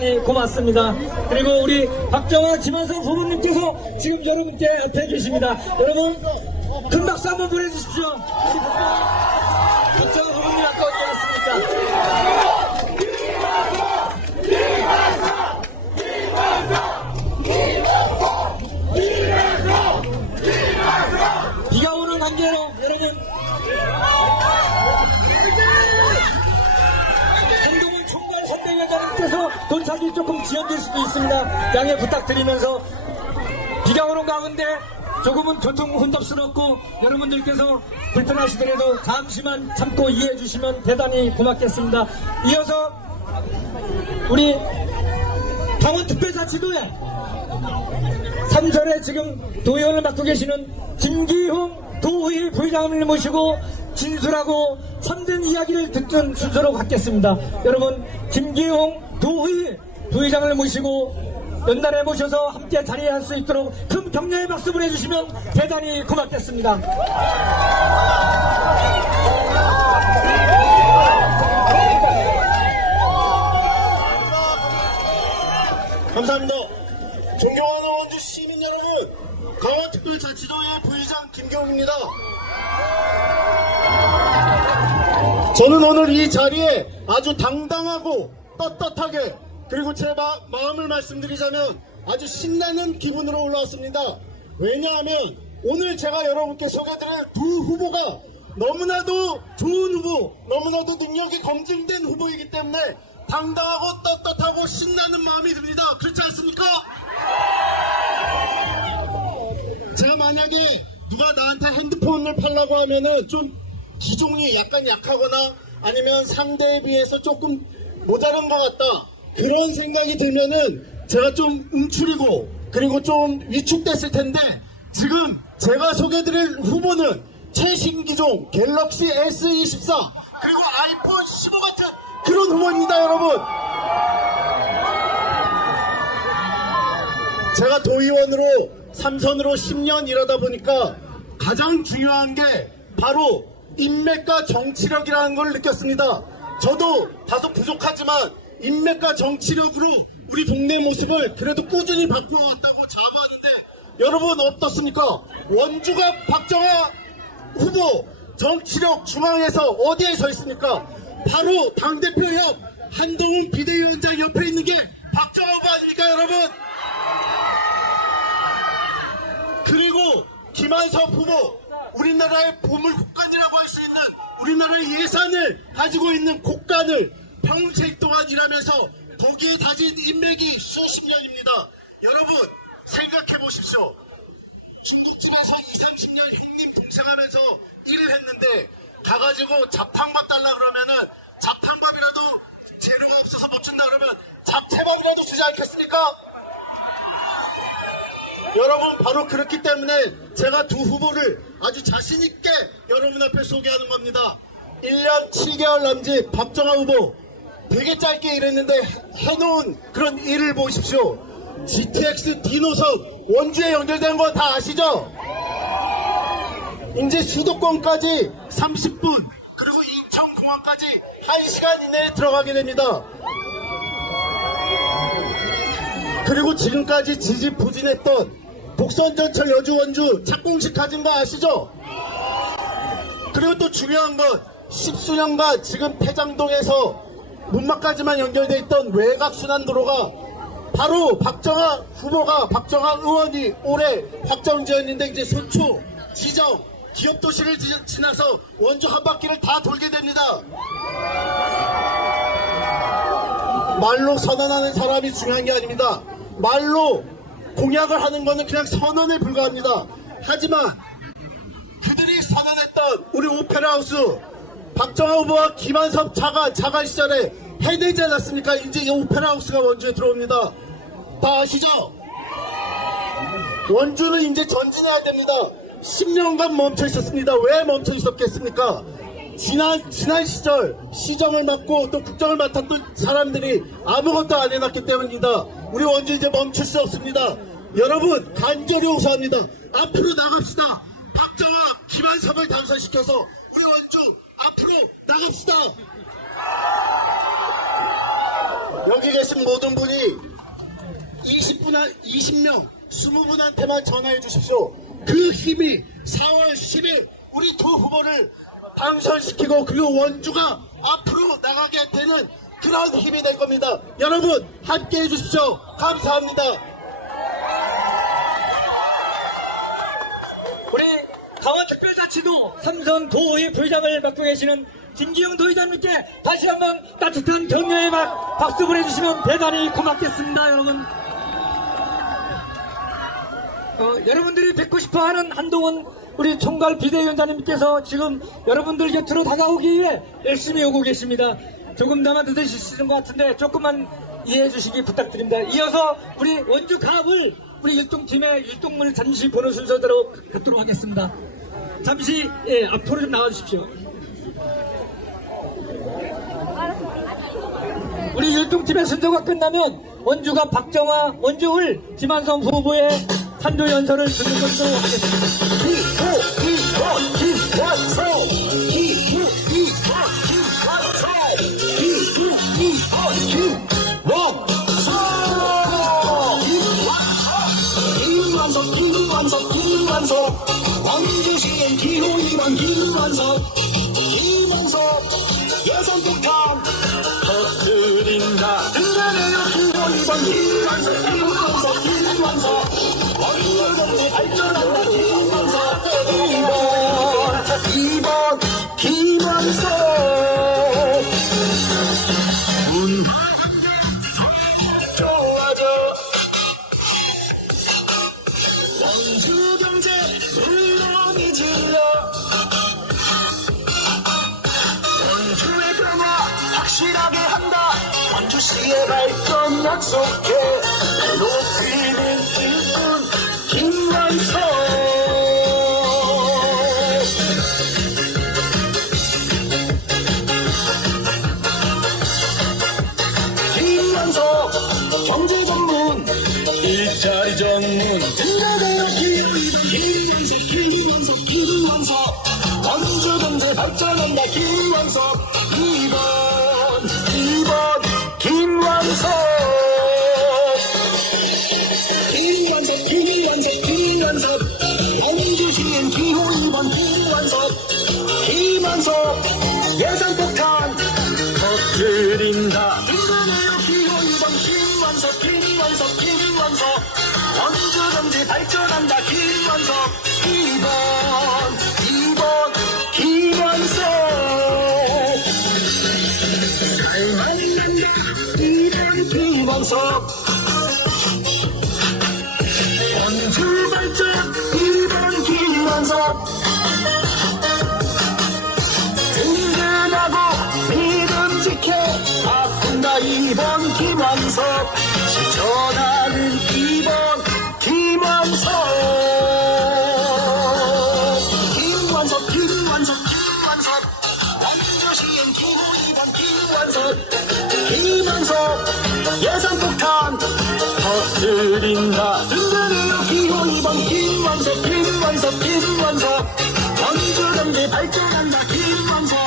대단히 고맙습니다. 그리고 우리 박정아 김한석 후보님께서 지금 여러분께 앞에 계십니다. 여러분 큰 박수 한번 보내주십시오. 우리 박정아 후보님 아까 어디 갔습니까? 비가 오는 관계로 여러분 한동훈 총괄 선대위원장님께서 도착이 조금 지연될 수도 있습니다. 양해 부탁드리면서 비가 오는 가운데 조금은 교통 혼잡스럽고 여러분들께서 불편하시더라도 잠시만 참고 이해해 주시면 대단히 고맙겠습니다. 이어서 우리 강원특별자치도에 삼선에 지금 도의원을 맡고 계시는 김기훈 도의 부의장을 모시고 진술하고 참된 이야기를 듣는 순서로 갖겠습니다. 여러분 김기훈 도의 부의장을 모시고 연단에 모셔서 함께 자리할 수 있도록 큰 격려의 박수 보내주시면 대단히 고맙겠습니다. 감사합니다. 존경하는 원주 시민 여러분, 강원특별자치도의 부의장 김경입니다. 저는 오늘 이 자리에 아주 당당하고 떳떳하게 그리고 제 마음을 말씀드리자면 아주 신나는 기분으로 올라왔습니다. 왜냐하면 오늘 제가 여러분께 소개드릴 두 후보가 너무나도 좋은 후보, 너무나도 능력이 검증된 후보이기 때문에 당당하고 떳떳하고 신나는 마음이 듭니다. 그렇지 않습니까? 제가 만약에 누가 나한테 핸드폰을 팔라고 하면은 좀 기종이 약간 약하거나 아니면 상대에 비해서 조금 모자란 것 같다, 그런 생각이 들면은 제가 좀 움츠리고 그리고 좀 위축됐을 텐데, 지금 제가 소개드릴 후보는 최신 기종 갤럭시 S24 그리고 아이폰 15 같은 그런 후보입니다. 여러분, 제가 도의원으로 삼선으로 10년 일하다 보니까 가장 중요한 게 바로 인맥과 정치력이라는 걸 느꼈습니다. 저도 다소 부족하지만 인맥과 정치력으로 우리 동네 모습을 그래도 꾸준히 바꿔왔다고 자부하는데, 여러분 어떻습니까? 원주가 박정아 후보 정치력 중앙에서 어디에 서 있습니까? 바로 당대표 옆 한동훈 비대위원장 옆에 있는 게 박정아 후보 아닙니까 여러분? 그리고 김한석 후보, 우리나라의 보물국간이라고 할 수 있는 우리나라의 예산을 가지고 있는 국간을 평생 동안 일하면서 거기에 다진 인맥이 수십 년입니다. 여러분 생각해 보십시오. 중국집에서 20-30년 형님 동생 하면서 일을 했는데 가가지고 잡탕밥 달라 그러면은 잡탕밥이라도 재료가 없어서 못 준다 그러면 잡채밥이라도 주지 않겠습니까? 여러분 바로 그렇기 때문에 제가 두 후보를 아주 자신있게 여러분 앞에 소개하는 겁니다. 1년 7개월 남짓 박정아 후보 되게 짧게 일했는데 해놓은 그런 일을 보십시오. GTX D노선 원주에 연결된 거 다 아시죠? 이제 수도권까지 30분, 그리고 인천공항까지 1시간 이내에 들어가게 됩니다. 그리고 지금까지 지지부진했던 복선전철 여주 원주 착공식 가진 거 아시죠? 그리고 또 중요한 건 10수년간 지금 태장동에서 문막까지만 연결되어 있던 외곽순환도로가 바로 박정아 후보가, 박정아 의원이 올해 확정지었는데 이제 소초, 지정, 기업도시를 지나서 원주 한 바퀴를 다 돌게 됩니다. 말로 선언하는 사람이 중요한 게 아닙니다. 말로 공약을 하는 거는 그냥 선언에 불과합니다. 하지만 그들이 선언했던 우리 오페라하우스, 박정아 후보와 김한석 자가 시절에 해내지 않았습니까? 이제 이 오페라하우스가 원주에 들어옵니다. 다 아시죠? 원주는 이제 전진해야 됩니다. 10년간 멈춰 있었습니다. 왜 멈춰 있었겠습니까? 지난 시절 시정을 맡고 또 국정을 맡았던 사람들이 아무것도 안 해놨기 때문입니다. 우리 원주 이제 멈출 수 없습니다. 여러분 간절히 호소합니다. 앞으로 나갑시다. 박정아, 김한석을 당선시켜서 우리 원주 앞으로 나갑시다. 여기 계신 모든 분이 20명, 20분한테만 전화해 주십시오. 그 힘이 4월 10일 우리 두 후보를 당선시키고 그리고 원주가 앞으로 나가게 되는 그런 힘이 될 겁니다. 여러분 함께 해주십시오. 감사합니다. 우리 강원특별자치도 삼선 도의 부회장을 맡고 계시는 김기용 도의장님께 다시 한번 따뜻한 격려의 박수 보내주시면 대단히 고맙겠습니다. 여러분, 여러분들이 뵙고 싶어하는 한동훈 우리 총괄 비대위원장님께서 지금 여러분들 곁으로 다가오기 위해 열심히 오고 계십니다. 조금 더만 늦으시는 것 같은데 조금만 이해해 주시기 부탁드립니다. 이어서 우리 원주 가업을 우리 일동팀의 일동을 잠시 보는 순서대로 갖도록 하겠습니다. 잠시 앞으로 좀 나와주십시오. 우리 율동팀의 순서가 끝나면 원주가 박정화, 원주을 김한성 후보의 탄도 연설을 듣는 것으로 하겠습니다. 김완석 원주시엔 기호 2번 김완석 예선 폭탄 터뜨린다 등단해요 기호 2번 김완석 원주동네 발전한다 김완석 2번 김완석 좋아져 원주 경제 물론이 질러 원주의 변화 확실하게 한다 원주시의 발전 약속해 높이는 일꾼 김완석 김완석 경제 전문 일자리 전문 들어가요 김완석 원주 경제 발전한다 김완석 2번 김완석 원주시엔 기호 2번 김완석 예산폭탄 터뜨린다 들어가요 기호 2번 김완석 원주 경제 발전한다 김완석 2번 김완석 잘 만난다 2번 김완석 원주 발전 2번 김완석 든든하고 믿음직해 바꾼다 2번 김완석 실천하는 2번 김완석 원주시엔 기호 2번 김완석 예산폭탄 터뜨린다 든든해요 기호 2번 김완석 원주 경제 발전한다 김완석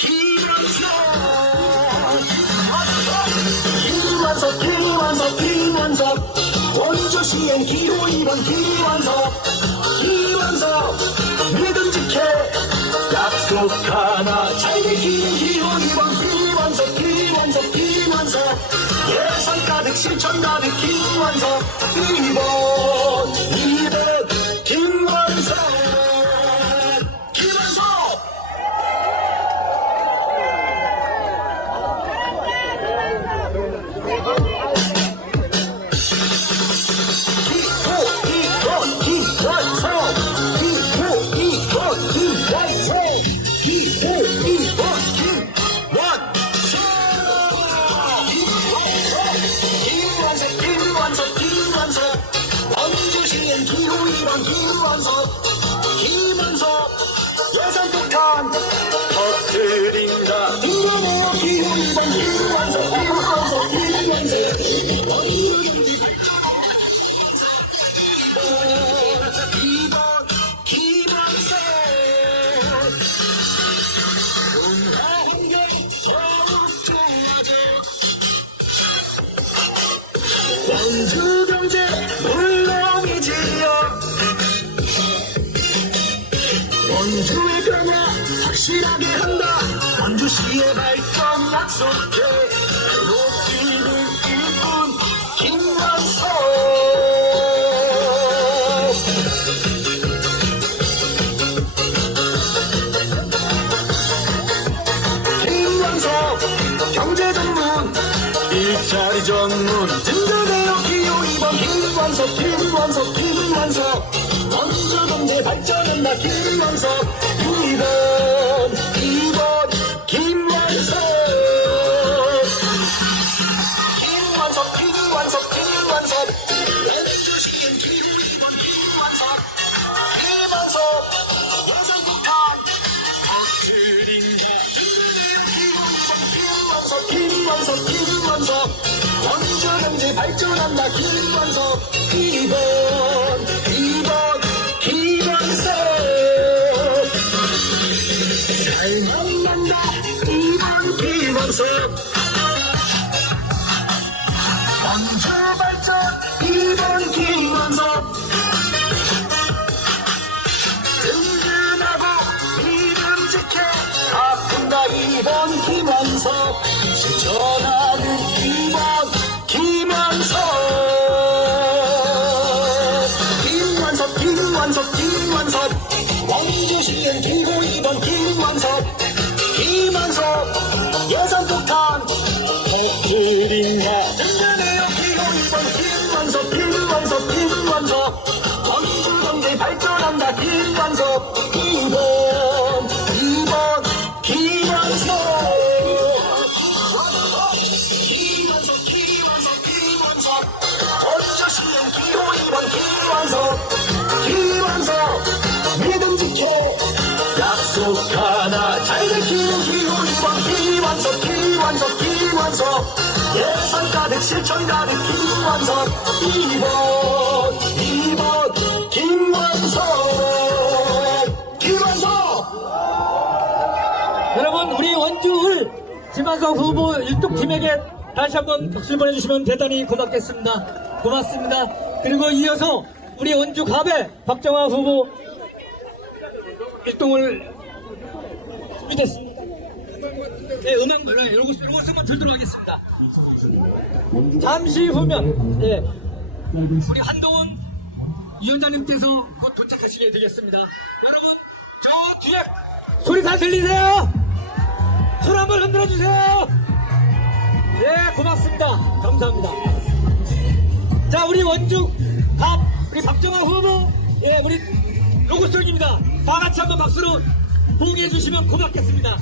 2번 김완석 원주시엔 기호 2번 김완석 믿음직해 약속하나 잘 지키는 기호 2번 김완석 예산 가득 실천 가득 김완석 2번 김완석 원주의 변화 확실하게 한다. 원주시의 발전 약속해 높이는 일꾼 김완석. 김완석 경제 전문 일자리 전문 든든해요 기호 2번 김완석 원주 경제 발전한다. 김완석 2번 김완석 원주시엔 기호 2번 김완석 예산폭탄 터뜨린다. 든든해요 기호 2번 김완석 원주 경제 발전한다. 김완석 2번 김완석 잘 만난다. 2번 김완석 원주 발전 2번 김완석 든든하고 믿음직해 아픈다. 2번 김완석 실천하는 2번 김완석 원주시엔 기호 2번 김완석 예산폭탄 터뜨린다. 든든해요 기호 2번 김완석 원주 경제 발전한다. 김완석 2번 김완석 원주시엔 기호 2번 김완석 믿음직해 약속하나 잘 지키는 기호 2번 김완석 예산 가득 실천 가득 김완석 2번 김완석 여러분, 우리 원주을 김완석 후보 1등팀에게 다시 한번 박수 보내주시면 대단히 고맙겠습니다. 고맙습니다. 그리고 이어서 우리 원주 갑의 박정화 후보 1등을 준비됐습니다. 네, 음악 몰라요. 이것만 들도록 하겠습니다. 잠시 후면, 네, 우리 한동훈 위원장님께서 곧 도착하시게 되겠습니다. 여러분, 저 뒤에 소리 다 들리세요? 손 한번 흔들어 주세요. 네, 고맙습니다. 감사합니다. 자, 우리 원주 갑, 우리 박정화 후보, 예, 우리 로고송입니다. 다 같이 한번 박수로 보게 해주시면 고맙겠습니다.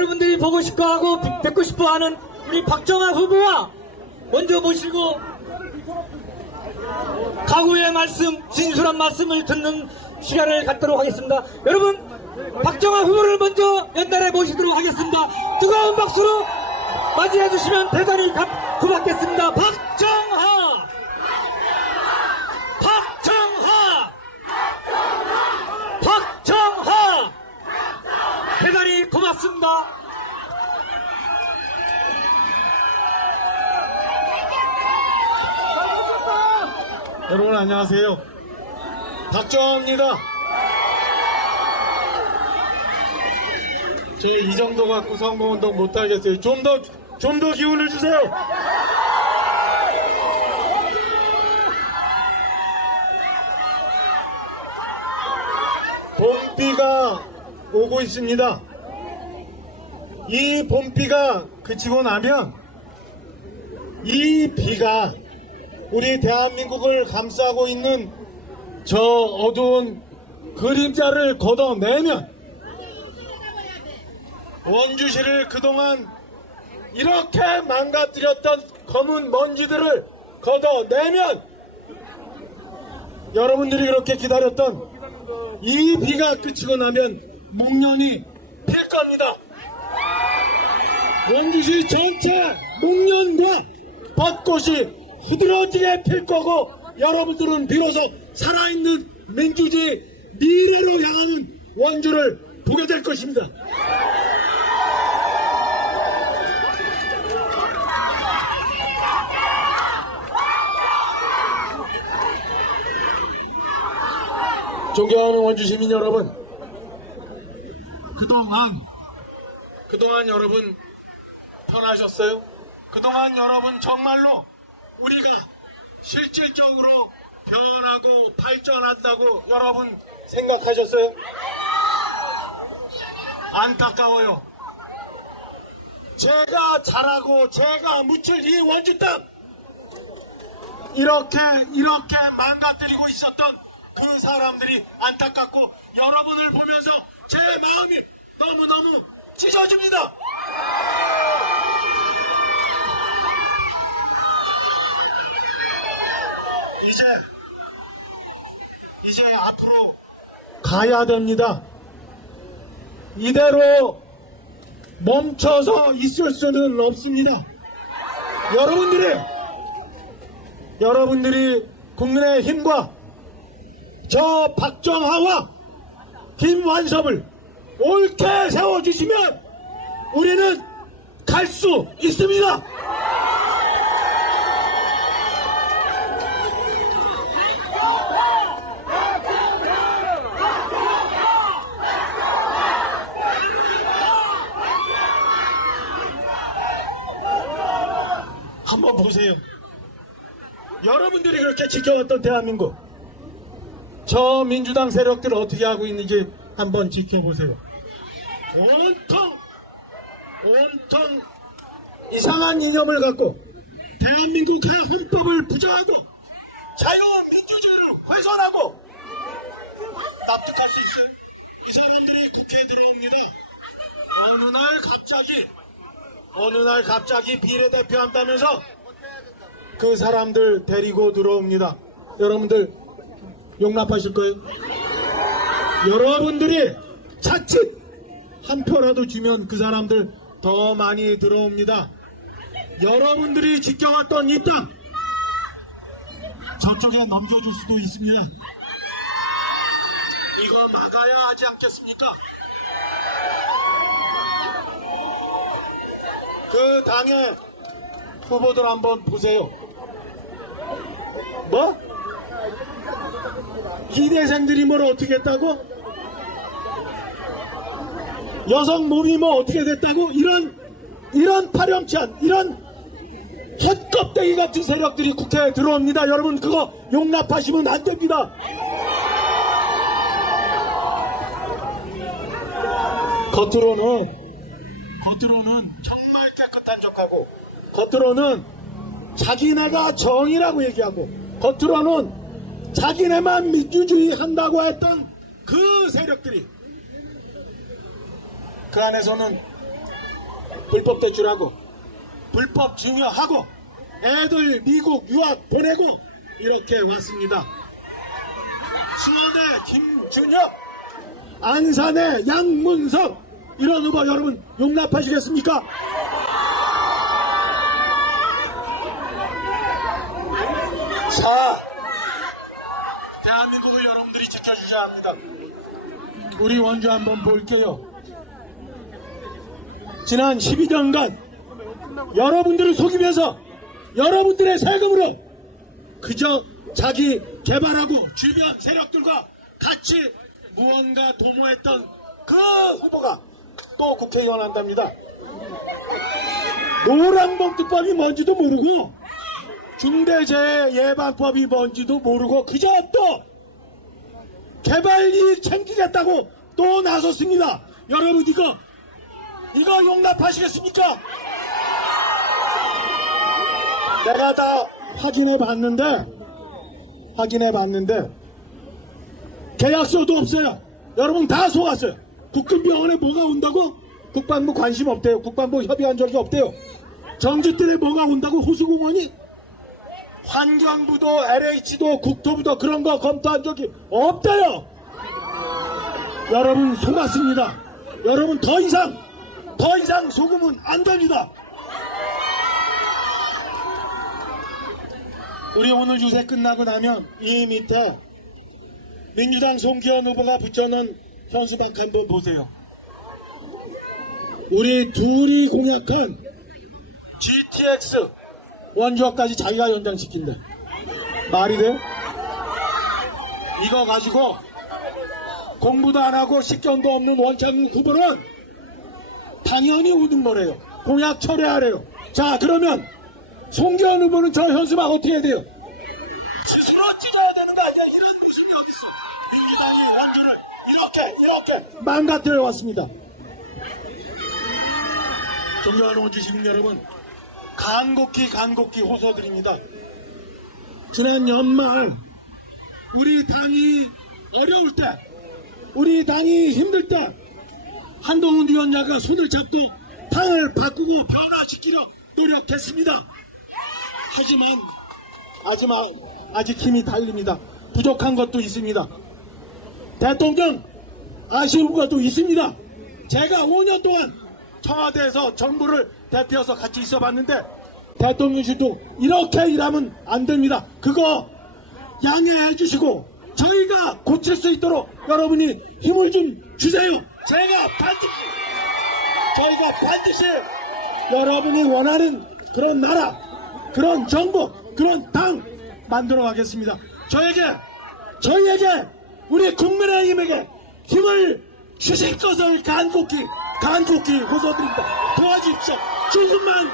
여러분들이 보고 싶어 하고 뵙고 싶어 하는 우리 박정아 후보와 먼저 모시고 각오의 말씀, 진솔한 말씀을 듣는 시간을 갖도록 하겠습니다. 여러분, 박정아 후보를 먼저 연단에 모시도록 하겠습니다. 뜨거운 박수로 맞이해 주시면 대단히 고맙겠습니다. 박정아! 박정아! 박정아! 대단히 고맙습니다. 여러분 안녕하세요. 박정아입니다. 저 이 정도 갖고 선거운동 못하겠어요. 좀 더 기운을 주세요. 봄비가 오고 있습니다. 이 봄비가 그치고 나면 이 비가 우리 대한민국을 감싸고 있는 저 어두운 그림자를 걷어내면 원주시를 그동안 이렇게 망가뜨렸던 검은 먼지들을 걷어내면 여러분들이 그렇게 기다렸던 이 비가 그치고 나면 목련이 필 겁니다. 원주시 전체 목련과 벚꽃이 후드러지게 필 거고 여러분들은 비로소 살아있는 민주주의 미래로 향하는 원주를 보게 될 것입니다. 존경하는 원주 시민 여러분, 그동안 여러분 편하셨어요? 그동안 여러분 정말로 우리가 실질적으로 변하고 발전한다고 여러분 생각하셨어요? 안타까워요. 제가 자라고 제가 묻힐 이 원주 땅 이렇게 망가뜨리고 있었던 그 사람들이 안타깝고 여러분을 보면서 제 마음이 너무너무 찢어집니다. 이제 앞으로 가야 됩니다. 이대로 멈춰서 있을 수는 없습니다. 여러분들이 국민의힘과 저 박정하와 김완섭을 옳게 세워주시면 우리는 갈 수 있습니다. 한번 보세요. 여러분들이 그렇게 지켜왔던 대한민국, 저 민주당 세력들 어떻게 하고 있는지 한번 지켜보세요. 온통 이상한 이념을 갖고 대한민국의 헌법을 부정하고 자유와 민주주의를 훼손하고 납득할 수 있어요? 이 사람들이 국회에 들어옵니다. 어느 날 갑자기 비례대표 한다면서 그 사람들 데리고 들어옵니다. 여러분들 용납하실 거예요? 여러분들이 자칫 한 표라도 주면 그 사람들 더 많이 들어옵니다. 여러분들이 지켜왔던 이 땅 저쪽에 넘겨줄 수도 있습니다. 이거 막아야 하지 않겠습니까? 그 당의 후보들 한번 보세요. 뭐? 기대생들이 뭘 어떻게 했다고? 여성 몸이 뭐 어떻게 됐다고? 이런 파렴치한, 이런 헛껍데기 같은 세력들이 국회에 들어옵니다. 여러분 그거 용납하시면 안 됩니다. 겉으로는 정말 깨끗한 척하고, 겉으로는 자기네가 정의라고 얘기하고, 겉으로는 자기네만 민주주의 한다고 했던 그 세력들이 그 안에서는 불법 대출하고 불법 증여하고 애들 미국 유학 보내고 이렇게 왔습니다. 수원의 김준혁, 안산의 양문석 이런 후보 여러분 용납하시겠습니까? 자, 대한민국을 여러분들이 지켜주셔야 합니다. 우리 원주 한번 볼게요. 지난 12년간 여러분들을 속이면서 여러분들의 세금으로 그저 자기 개발하고 주변 세력들과 같이 무언가 도모했던 그 후보가 또 국회의원 한답니다. 노란봉투법이 뭔지도 모르고 중대재해예방법이 뭔지도 모르고 그저 또 개발이익 챙기겠다고 또 나섰습니다. 여러분 이거 용납하시겠습니까? 내가 다 확인해 봤는데 계약서도 없어요. 여러분 다 속았어요. 국군병원에 뭐가 온다고? 국방부 관심 없대요. 국방부 협의한 적이 없대요. 정주들에 뭐가 온다고? 호수공원이? 환경부도 LH도 국토부도 그런 거 검토한 적이 없대요. 여러분 속았습니다. 여러분 더 이상 속으면 안 됩니다. 우리 오늘 유세 끝나고 나면 이 밑에 민주당 송기현 후보가 붙여놓은 현수막 한번 보세요. 우리 둘이 공약한 GTX 원주역까지 자기가 연장시킨대. 말이 돼? 이거 가지고 공부도 안 하고 식견도 없는 원창국 후보는 당연히 우는 거래요. 공약 철회하래요. 자, 그러면 송기현 후보는 저 현수막 어떻게 해야 돼요? 스스로 찢어야 되는 거 아니야? 이런 모습이 어딨어? 민주당이 원주를 이렇게 망가뜨려 왔습니다. 존경하는 원주 시민 여러분, 간곡히 호소드립니다. 지난 연말 우리 당이 어려울 때, 우리 당이 힘들 때 한동훈 위원장과 손을 잡고 당을 바꾸고 변화시키려 노력했습니다. 하지만 아직 힘이 달립니다. 부족한 것도 있습니다. 대통령 아쉬운 것도 있습니다. 제가 5년 동안 청와대에서 정부를 대표해서 같이 있어봤는데 대통령실도 이렇게 일하면 안 됩니다. 그거 양해해 주시고 저희가 고칠 수 있도록 여러분이 힘을 좀 주세요. 저희가 반드시 여러분이 원하는 그런 나라, 그런 정부, 그런 당 만들어 가겠습니다. 저희에게 우리 국민의힘에게 힘을 주실 것을 간곡히 호소드립니다. 도와주십시오. 조금만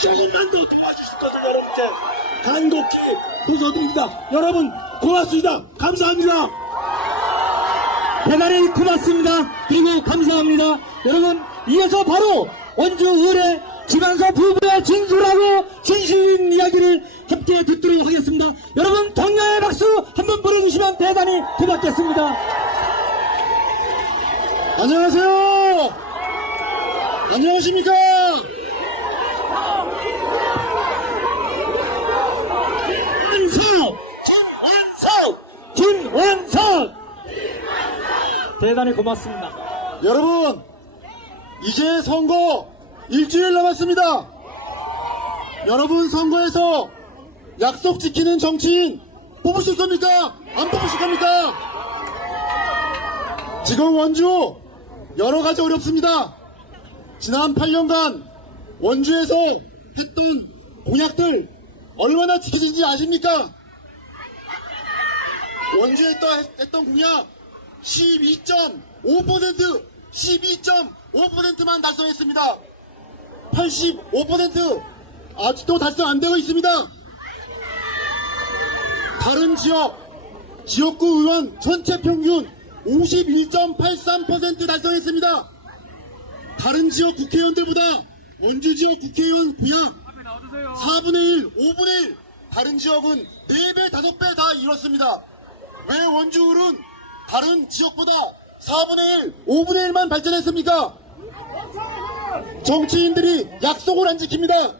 더 도와주실 것을 여러분께 간곡히 호소드립니다. 여러분 고맙습니다. 감사합니다. 대단히 고맙습니다. 그리고 감사합니다. 여러분, 이어서 바로 원주 의뢰 김한섭 후보의 진솔하고 진실인 이야기를 함께 듣도록 하겠습니다. 여러분 격려의 박수 한번 보내주시면 대단히 고맙겠습니다. 안녕하세요. 안녕하십니까. 김원석 대단히 고맙습니다. 여러분, 이제 선거 일주일 남았습니다. 여러분 선거에서 약속 지키는 정치인 뽑으실 겁니까? 안 뽑으실 겁니까? 지금 원주 여러 가지 어렵습니다. 지난 8년간 원주에서 했던 공약들 얼마나 지켜진지 아십니까? 원주에 했던 공약 12.5%만 달성했습니다. 85% 아직도 달성 안 되고 있습니다. 다른 지역구 의원 전체 평균 51.83% 달성했습니다. 다른 지역 국회의원들보다 원주 지역 국회의원 구약 4분의 1, 5분의 1, 다른 지역은 4배, 5배 다 이뤘습니다. 왜 원주을은 다른 지역보다 4분의 1, 5분의 1만 발전했습니까? 정치인들이 약속을 안 지킵니다.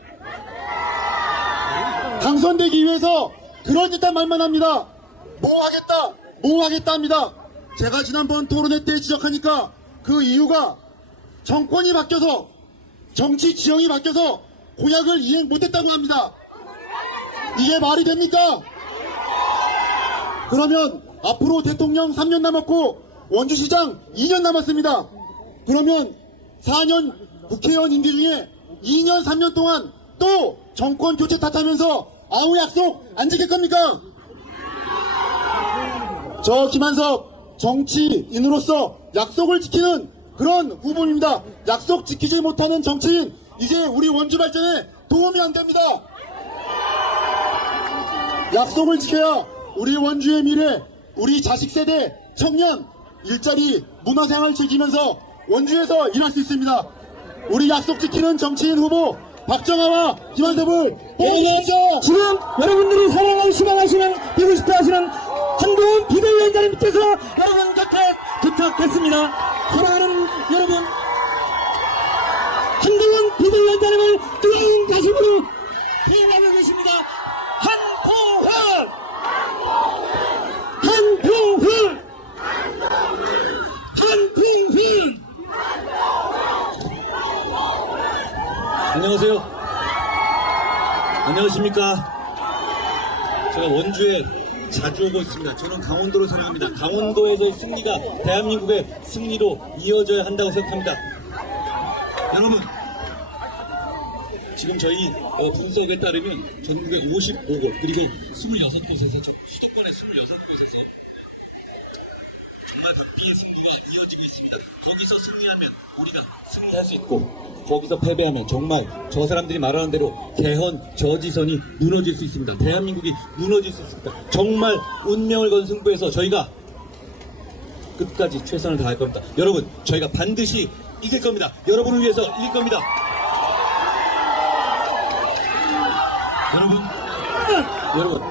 당선되기 위해서 그럴듯한 말만 합니다. 뭐 하겠다 합니다. 제가 지난번 토론회 때 지적하니까 그 이유가 정권이 바뀌어서, 정치 지형이 바뀌어서 공약을 이행 못했다고 합니다. 이게 말이 됩니까? 그러면 앞으로 대통령 3년 남았고 원주시장 2년 남았습니다. 그러면 4년 국회의원 임기 중에 2년 3년 동안 또 정권 교체 탓하면서 아무 약속 안 지킬 겁니까? 저 김한섭 정치인으로서 약속을 지키는 그런 후보입니다. 약속 지키지 못하는 정치인, 이제 우리 원주 발전에 도움이 안 됩니다. 약속을 지켜야 우리 원주의 미래, 우리 자식 세대, 청년, 일자리, 문화생활 즐기면서 원주에서 일할 수 있습니다. 우리 약속 지키는 정치인 후보 박정아와 김한섭을 뽑아주십시오. 지금 여러분들이 사랑하고 희망하시는, 되고 싶어 하시는 한동훈 비대위원장님께서 여러분 곁에 도착했습니다. 사랑하는 여러분, 한동훈 비대위원장님을 뜨거운 가슴으로 대하고 계십니다. 한동훈! 한동훈! 한동훈! 안녕하세요. 안녕하십니까. 제가 원주에 자주 오고 있습니다. 저는 강원도로 살아갑니다. 강원도에서의 승리가 대한민국의 승리로 이어져야 한다고 생각합니다. 여러분, 지금 저희 분석에 따르면 전국의 55곳 그리고 26곳에서 수도권의 26곳에서 정말 박빙의 승부가 이어지고 있습니다. 거기서 승리하면 우리가 승리할 수 있고, 거기서 패배하면 정말 저 사람들이 말하는 대로 개헌 저지선이 무너질 수 있습니다. 대한민국이 무너질 수 있습니다. 정말 운명을 건 승부에서 저희가 끝까지 최선을 다할 겁니다. 여러분, 저희가 반드시 이길 겁니다. 여러분을 위해서 이길 겁니다. 여러분,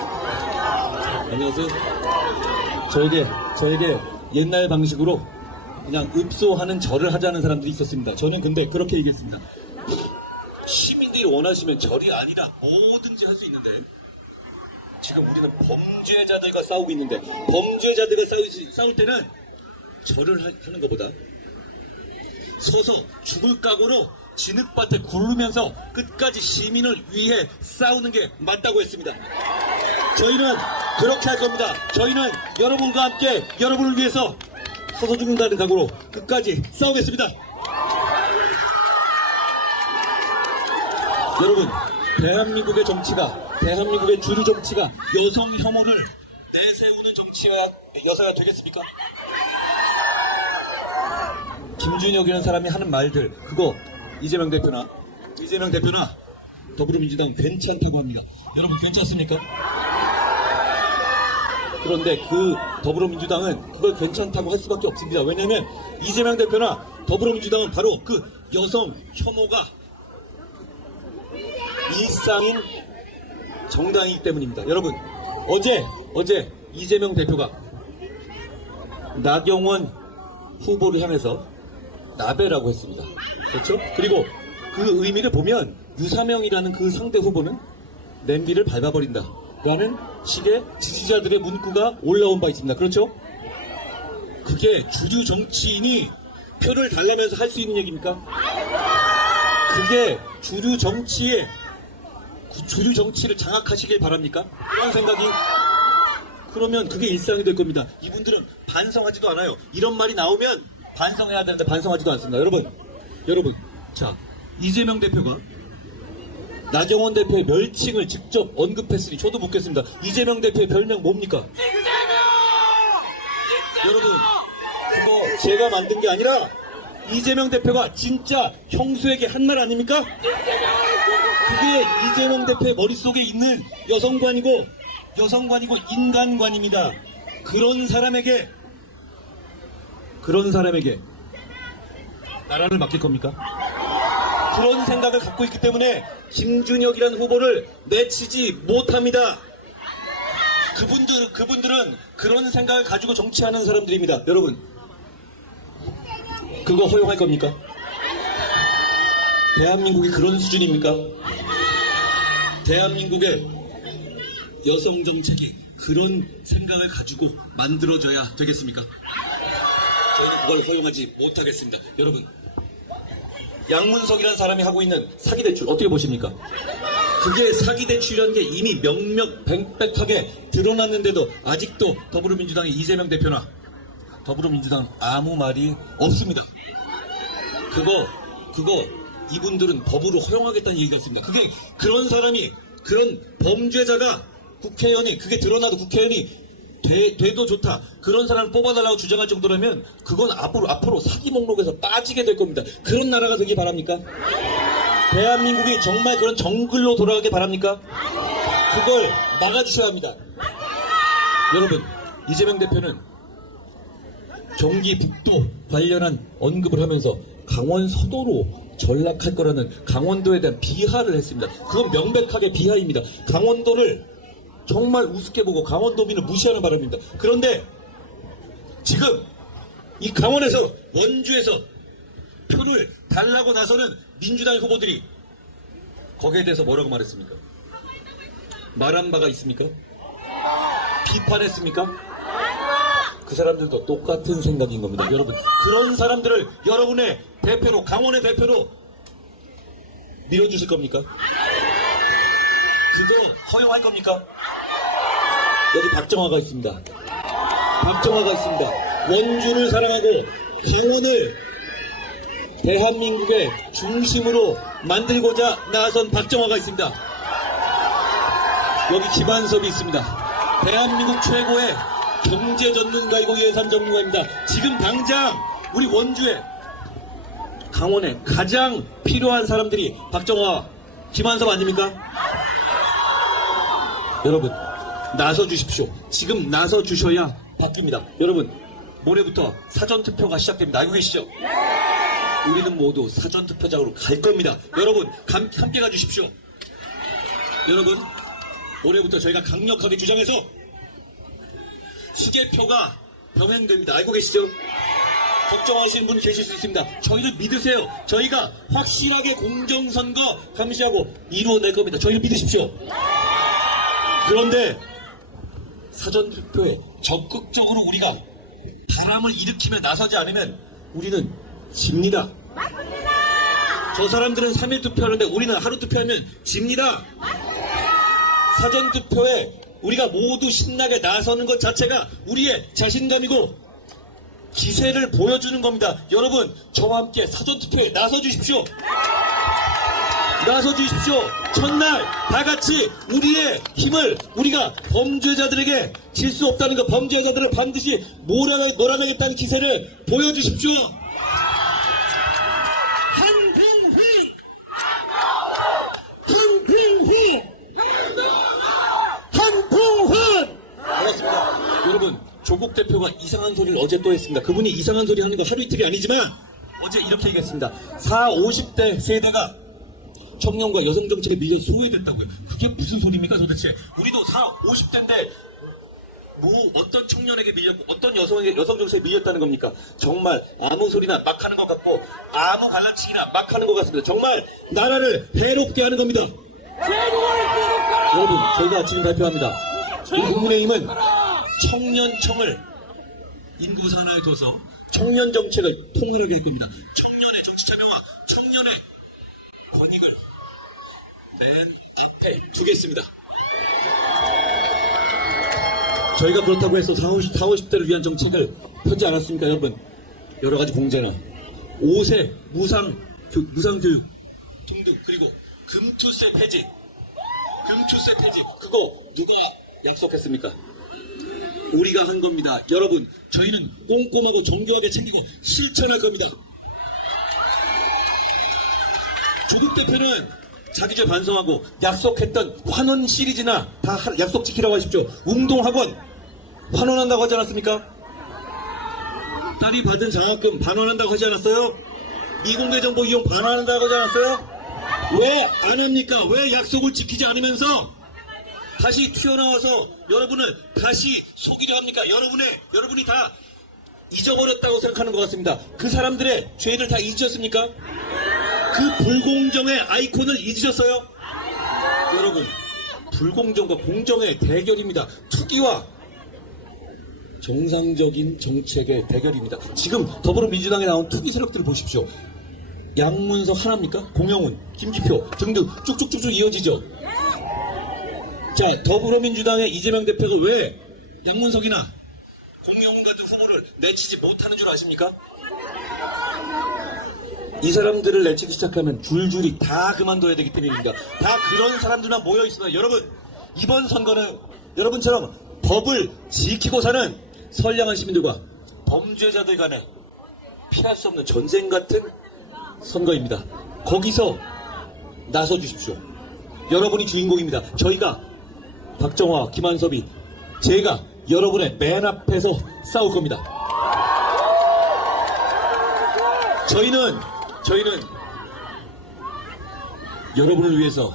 안녕하세요. 저에게 옛날 방식으로 그냥 읍소하는 절을 하자는 사람들이 있었습니다. 저는 근데 그렇게 얘기했습니다. 시민들이 원하시면 절이 아니라 뭐든지 할 수 있는데, 지금 우리는 범죄자들과 싸우고 있는데, 범죄자들과 싸울 때는 절을 하는 것보다 서서 죽을 각오로 진흙밭에 굴르면서 끝까지 시민을 위해 싸우는 게 맞다고 했습니다. 저희는 그렇게 할 겁니다. 저희는 여러분과 함께 여러분을 위해서 서서 죽는다는 각오로 끝까지 싸우겠습니다. 여러분, 대한민국의 정치가, 대한민국의 주류 정치가 여성 혐오를 내세우는 정치가 여사가 되겠습니까? 김준혁이라는 사람이 하는 말들, 그거 이재명 대표나 더불어민주당 괜찮다고 합니다. 여러분, 괜찮습니까? 그런데 그 더불어민주당은 그걸 괜찮다고 할 수밖에 없습니다. 왜냐하면 이재명 대표나 더불어민주당은 바로 그 여성 혐오가 일상인 정당이기 때문입니다. 여러분, 어제 이재명 대표가 나경원 후보를 향해서 나베라고 했습니다. 그렇죠? 그리고 그 의미를 보면 유사명이라는 그 상대 후보는 냄비를 밟아버린다 라는 식의 지지자들의 문구가 올라온 바 있습니다. 그렇죠? 그게 주류 정치인이 표를 달라면서 할 수 있는 얘기입니까? 그게 주류 정치를 장악하시길 바랍니까? 그런 생각이, 그러면 그게 일상이 될 겁니다. 이분들은 반성하지도 않아요. 이런 말이 나오면 반성해야 되는데 반성하지도 않습니다. 여러분, 자, 이재명 대표가 나경원 대표의 멸칭을 직접 언급했으니 저도 묻겠습니다. 이재명 대표의 별명 뭡니까? 여러분, 그거 제가 만든 게 아니라 이재명 대표가 진짜 형수에게 한 말 아닙니까? 그게 이재명 대표의 머릿속에 있는 여성관이고 인간관입니다. 그런 사람에게 나라를 맡길 겁니까? 그런 생각을 갖고 있기 때문에 김준혁이라는 후보를 내치지 못합니다. 그분들은 그런 생각을 가지고 정치하는 사람들입니다. 여러분, 그거 허용할 겁니까? 대한민국이 그런 수준입니까? 대한민국의 여성 정책이 그런 생각을 가지고 만들어져야 되겠습니까? 저희는 그걸 허용하지 못하겠습니다. 여러분, 양문석이라는 사람이 하고 있는 사기 대출 어떻게 보십니까? 그게 사기 대출이라는 게 이미 명명백백하게 드러났는데도 아직도 더불어민주당의 이재명 대표나 더불어민주당 아무 말이 없습니다. 그거 이분들은 법으로 허용하겠다는 얘기 같습니다. 그게 그런 사람이 그런 범죄자가 국회의원이 그게 드러나도 국회의원이 돼도 좋다. 그런 사람을 뽑아달라고 주장할 정도라면 그건 앞으로 사기 목록에서 빠지게 될 겁니다. 그런 나라가 되기 바랍니까? 대한민국이 정말 그런 정글로 돌아가길 바랍니까? 그걸 막아주셔야 합니다. 여러분, 이재명 대표는 경기 북도 관련한 언급을 하면서 강원 서도로 전락할 거라는 강원도에 대한 비하를 했습니다. 그건 명백하게 비하입니다. 강원도를 정말 우습게 보고 강원도민을 무시하는 바람입니다. 그런데 지금 이 강원에서 원주에서 표를 달라고 나서는 민주당 후보들이 거기에 대해서 뭐라고 말했습니까? 말한 바가 있습니까? 비판했습니까? 그 사람들도 똑같은 생각인 겁니다. 여러분, 그런 사람들을 여러분의 대표로, 강원의 대표로 밀어주실 겁니까? 그거 허용할 겁니까? 여기 박정화가 있습니다. 박정화가 있습니다. 원주를 사랑하고 강원을 대한민국의 중심으로 만들고자 나선 박정화가 있습니다. 여기 김한섭이 있습니다. 대한민국 최고의 경제 전문가이고 예산 전문가입니다. 지금 당장 우리 원주에 강원에 가장 필요한 사람들이 박정화, 김한섭 아닙니까? 여러분, 나서 주십시오. 지금 나서 주셔야 바뀝니다. 여러분, 모레부터 사전투표가 시작됩니다. 알고 계시죠? 우리는 모두 사전투표장으로 갈 겁니다. 여러분, 함께 가주십시오. 여러분, 올해부터 저희가 강력하게 주장해서 수개표가 병행됩니다. 알고 계시죠? 걱정하시는 분 계실 수 있습니다. 저희를 믿으세요. 저희가 확실하게 공정선거 감시하고 이루어낼 겁니다. 저희를 믿으십시오. 그런데 사전투표에 적극적으로 우리가 바람을 일으키며 나서지 않으면 우리는 집니다. 저 사람들은 3일 투표하는데 우리는 하루 투표하면 집니다. 사전투표에 우리가 모두 신나게 나서는 것 자체가 우리의 자신감이고 기세를 보여주는 겁니다. 여러분, 저와 함께 사전투표에 나서주십시오. 나서주십시오. 첫날 다 같이 우리의 힘을 우리가 범죄자들에게 질 수 없다는 것, 범죄자들을 반드시 몰아내겠다는 기세를 보여주십시오. 한풍훈! 반갑습니다. 여러분, 조국 대표가 이상한 소리를 어제 또 했습니다. 그분이 이상한 소리 하는 거 하루 이틀이 아니지만 어제 이렇게 얘기했습니다. 40, 50대 세대가 청년과 여성 정책에 밀려 소외됐다고요. 그게 무슨 소리입니까 도대체? 우리도 40, 50대인데 어떤 청년에게 밀렸고 어떤 여성 정책에 밀렸다는 겁니까? 정말 아무 소리나 막 하는 것 같고 아무 갈라치기나 막 하는 것 같습니다. 정말 나라를 해롭게 하는 겁니다. 여러분, 저희가 지금 발표합니다. 우리 국민의힘은 청년청을 인구 산하에 둬서 청년 정책을 통솔하게 할 겁니다. 청년의 정치 참여와 청년의 권익을 맨 앞에 두겠습니다. 저희가 그렇다고 해서 40, 50대를 위한 정책을 펴지 않았습니까, 여러분? 여러 가지 공제나 5세 무상교육 등등, 그리고 금투세 폐지 그거 누가 약속했습니까? 우리가 한 겁니다. 여러분, 저희는 꼼꼼하고 정교하게 챙기고 실천할 겁니다. 조국 대표는 자기죄 반성하고 약속했던 환원 시리즈나 다 약속 지키라고 하십시오. 운동학원 환원한다고 하지 않았습니까? 딸이 받은 장학금 반환한다고 하지 않았어요? 미공개 정보 이용 반환한다고 하지 않았어요? 왜 안 합니까? 왜 약속을 지키지 않으면서 다시 튀어나와서 여러분을 다시 속이려 합니까? 여러분이 다 잊어버렸다고 생각하는 것 같습니다. 그 사람들의 죄를 다 잊으셨습니까? 그 불공정의 아이콘을 잊으셨어요? 여러분, 불공정과 공정의 대결입니다. 투기와 정상적인 정책의 대결입니다. 지금 더불어민주당에 나온 투기 세력들을 보십시오. 양문석 하나입니까? 공영훈, 김기표 등등 쭉쭉쭉쭉 이어지죠. 자, 더불어민주당의 이재명 대표가 왜 양문석이나 공영훈 같은 후보를 내치지 못하는 줄 아십니까? 이 사람들을 내치기 시작하면 줄줄이 다 그만둬야 되기 때문입니다. 다 그런 사람들만 모여 있습니다. 여러분, 이번 선거는 여러분처럼 법을 지키고 사는 선량한 시민들과 범죄자들 간에 피할 수 없는 전쟁 같은 선거입니다. 거기서 나서 주십시오. 여러분이 주인공입니다. 저희가 박정화, 김한섭이 제가 여러분의 맨 앞에서 싸울 겁니다. 저희는 여러분을 위해서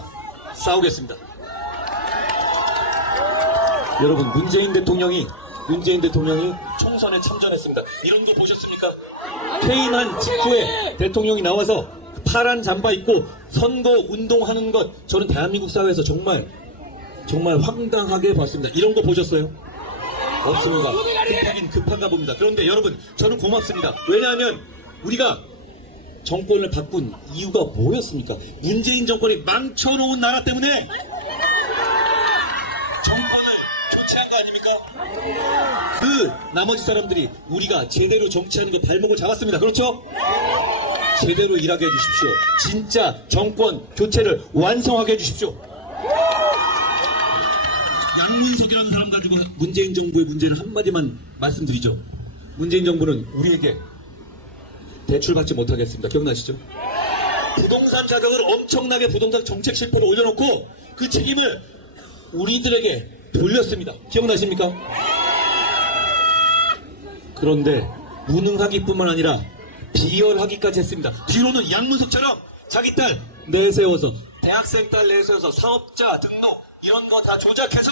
싸우겠습니다. 여러분, 문재인 대통령이 총선에 참전했습니다. 이런 거 보셨습니까? 퇴임한 직후에 대통령이 나와서 파란 잠바 입고 선거 운동하는 것, 저는 대한민국 사회에서 정말 황당하게 봤습니다. 이런 거 보셨어요? 없습니다. 급하긴 급한가 봅니다. 그런데 여러분, 저는 고맙습니다. 왜냐하면 우리가 정권을 바꾼 이유가 뭐였습니까? 문재인 정권이 망쳐놓은 나라 때문에 정권을 교체한 거 아닙니까? 그 나머지 사람들이 우리가 제대로 정치하는 게 발목을 잡았습니다. 그렇죠? 제대로 일하게 해주십시오. 진짜 정권 교체를 완성하게 해주십시오. 양문석이라는 사람 가지고 문재인 정부의 문제는 한마디만 말씀드리죠. 문재인 정부는 우리에게 대출 받지 못하겠습니다. 기억나시죠? 부동산 자격을 엄청나게 부동산 정책 실패로 올려놓고 그 책임을 우리들에게 돌렸습니다. 기억나십니까? 그런데 무능하기뿐만 아니라 비열하기까지 했습니다. 뒤로는 양문석처럼 자기 딸 내세워서, 대학생 딸 내세워서 사업자 등록 이런 거 다 조작해서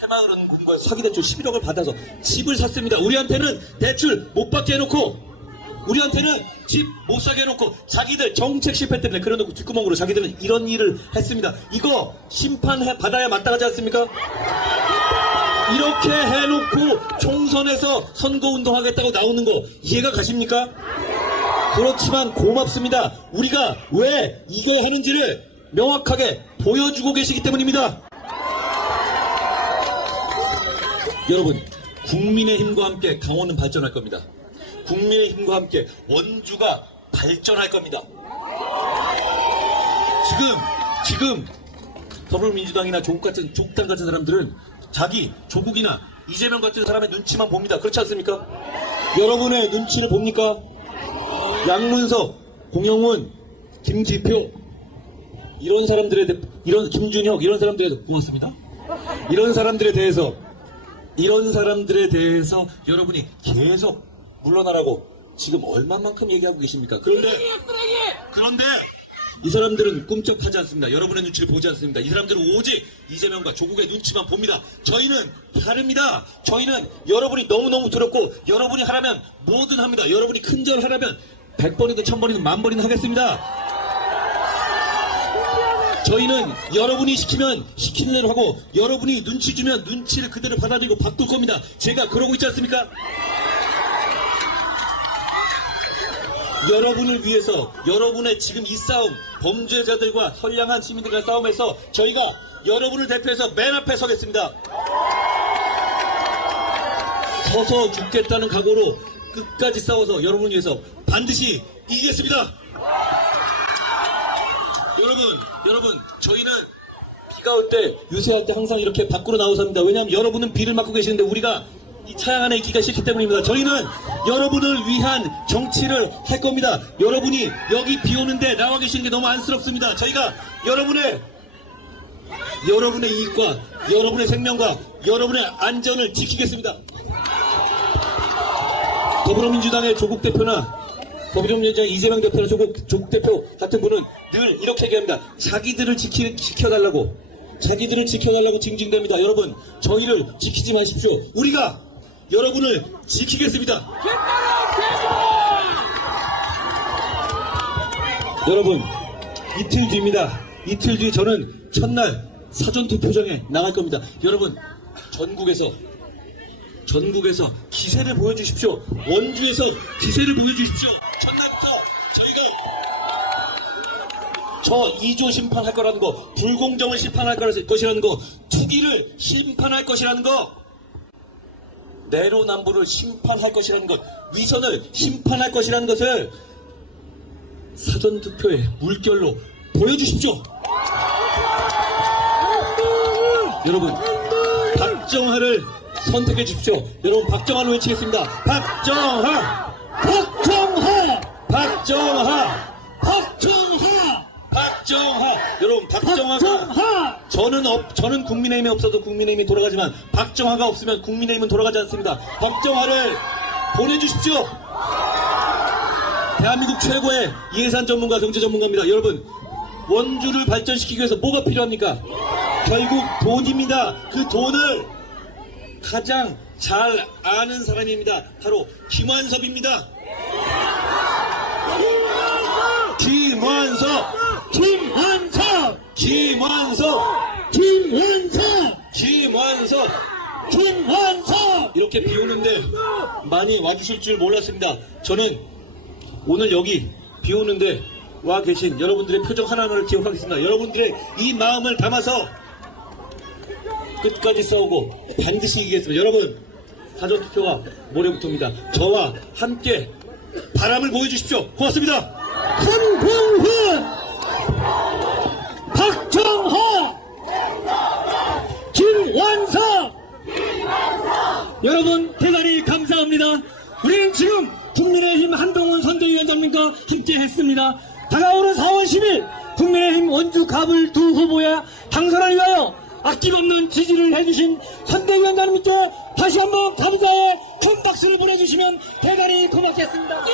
새마을은군과 사기대출 11억을 받아서 집을 샀습니다. 우리한테는 대출 못 받게 해놓고, 우리한테는 집 못 사게 해놓고, 자기들 정책 실패 때문에 그래놓고 뒷구멍으로 자기들은 이런 일을 했습니다. 이거 심판받아야 마땅하지 않습니까? 이렇게 해놓고 총선에서 선거운동하겠다고 나오는 거 이해가 가십니까? 그렇지만 고맙습니다. 우리가 왜 이거 하는지를 명확하게 보여주고 계시기 때문입니다. 여러분, 국민의힘과 함께 강원은 발전할 겁니다. 국민의힘과 함께 원주가 발전할 겁니다. 지금 더불어민주당이나 조국당 같은 사람들은 자기 조국이나 이재명 같은 사람의 눈치만 봅니다. 그렇지 않습니까? 여러분의 눈치를 봅니까? 양문석, 공영훈, 김기표 이런 사람들에 김준혁 이런 사람들에 고맙습니다. 이런 사람들에 대해서 여러분이 계속 물러나라고 지금 얼마만큼 얘기하고 계십니까? 그런데 이 사람들은 꿈쩍하지 않습니다. 여러분의 눈치를 보지 않습니다. 이 사람들은 오직 이재명과 조국의 눈치만 봅니다. 저희는 다릅니다. 저희는 여러분이 너무너무 두렵고, 여러분이 하라면 뭐든 합니다. 여러분이 큰절 하라면 100번이든 1000번이든 10,000번이든 하겠습니다. 저희는 여러분이 시키면 시키는 대로 하고, 여러분이 눈치 주면 눈치를 그대로 받아들이고 바꿀 겁니다. 제가 그러고 있지 않습니까? 여러분을 위해서, 여러분의 지금 이 싸움, 범죄자들과 선량한 시민들과의 싸움에서 저희가 여러분을 대표해서 맨 앞에 서겠습니다. 서서 죽겠다는 각오로 끝까지 싸워서 여러분을 위해서 반드시 이기겠습니다. 여러분, 저희는 비가 올 때, 유세할 때 항상 이렇게 밖으로 나와서 합니다. 왜냐하면 여러분은 비를 맞고 계시는데 우리가 이 차양 안에 있기가 싫기 때문입니다. 저희는 여러분을 위한 정치를 할 겁니다. 여러분이 여기 비 오는데 나와 계시는 게 너무 안쓰럽습니다. 저희가 여러분의 이익과 여러분의 생명과 여러분의 안전을 지키겠습니다. 더불어민주당의 조국 대표나 더불어민주당의 이재명 대표나 조국 대표 같은 분은 늘 이렇게 얘기합니다. 자기들을 지켜달라고 징징댑니다. 여러분, 저희를 지키지 마십시오. 우리가 여러분을 지키겠습니다. 여러분, 이틀 뒤입니다. 이틀 뒤 저는 첫날 사전투표장에 나갈 겁니다. 여러분, 전국에서 기세를 보여주십시오. 원주에서 기세를 보여주십시오. 첫날부터 저희가 저 2조 심판할 거라는 거, 불공정을 심판할 것이라는 거, 투기를 심판할 것이라는 거, 내로남불을 심판할 것이라는 것, 위선을 심판할 것이라는 것을 사전투표의 물결로 보여주십시오. 여러분, 박정하를 선택해 주십시오. 여러분, 박정하를 외치겠습니다. 박정하! 박정하! 박정하! 박정하! 박정하! 여러분, 박정하가 저는 국민의힘이 없어도 국민의힘이 돌아가지만 박정하가 없으면 국민의힘은 돌아가지 않습니다. 박정하를 보내주십시오. 대한민국 최고의 예산 전문가, 경제 전문가입니다. 여러분, 원주를 발전시키기 위해서 뭐가 필요합니까? 결국 돈입니다. 그 돈을 가장 잘 아는 사람입니다. 바로 김완섭입니다. 김완섭! 김완섭! 김완섭! 김완섭! 김완섭! 김완섭! 이렇게 비오는데 많이 와주실 줄 몰랐습니다. 저는 오늘 여기 비오는데 와 계신 여러분들의 표정 하나하나를 기억하겠습니다. 여러분들의 이 마음을 담아서 끝까지 싸우고 반드시 이기겠습니다. 여러분, 사전투표가 모레부터입니다. 저와 함께 바람을 보여주십시오. 고맙습니다. 한병훈, 박정하, 김완섭. 여러분 대단히 감사합니다. 우리는 지금 국민의힘 한동훈 선대위원장님과 함께 했습니다. 다가오는 4월 10일 국민의힘 원주 갑을 두 후보의 당선을 위하여 아낌없는 지지를 해주신 선대위원장님께 다시 한번 감사의 큰 박수를 보내주시면 대단히 고맙겠습니다.